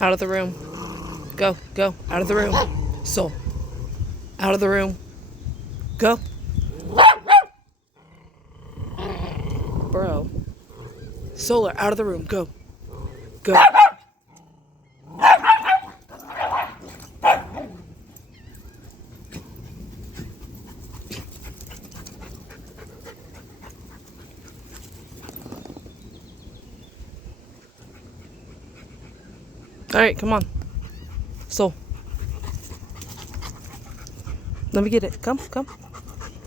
Out of the room. Go, go, out of the room. Soul. Out of the room. Go. Bro. Solar, out of the room. Go. Go. Alright, come on. Soul. Let me get it. Come, come.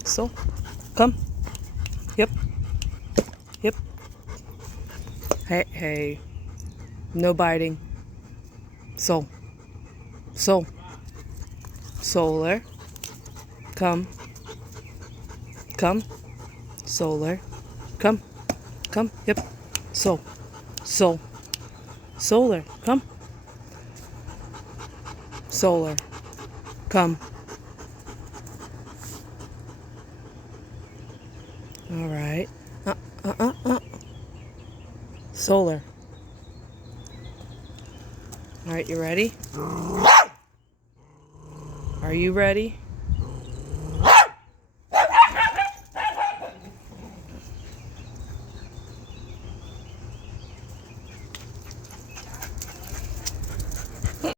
Soul. Come. Yep. Yep. Hey, hey. No biting. Soul. Soul. Solar. Come. Come. Solar. Come. Come. Yep. Soul. Soul. Solar. Come. Solar. Come. All right. Solar. All right, you ready? Are you ready?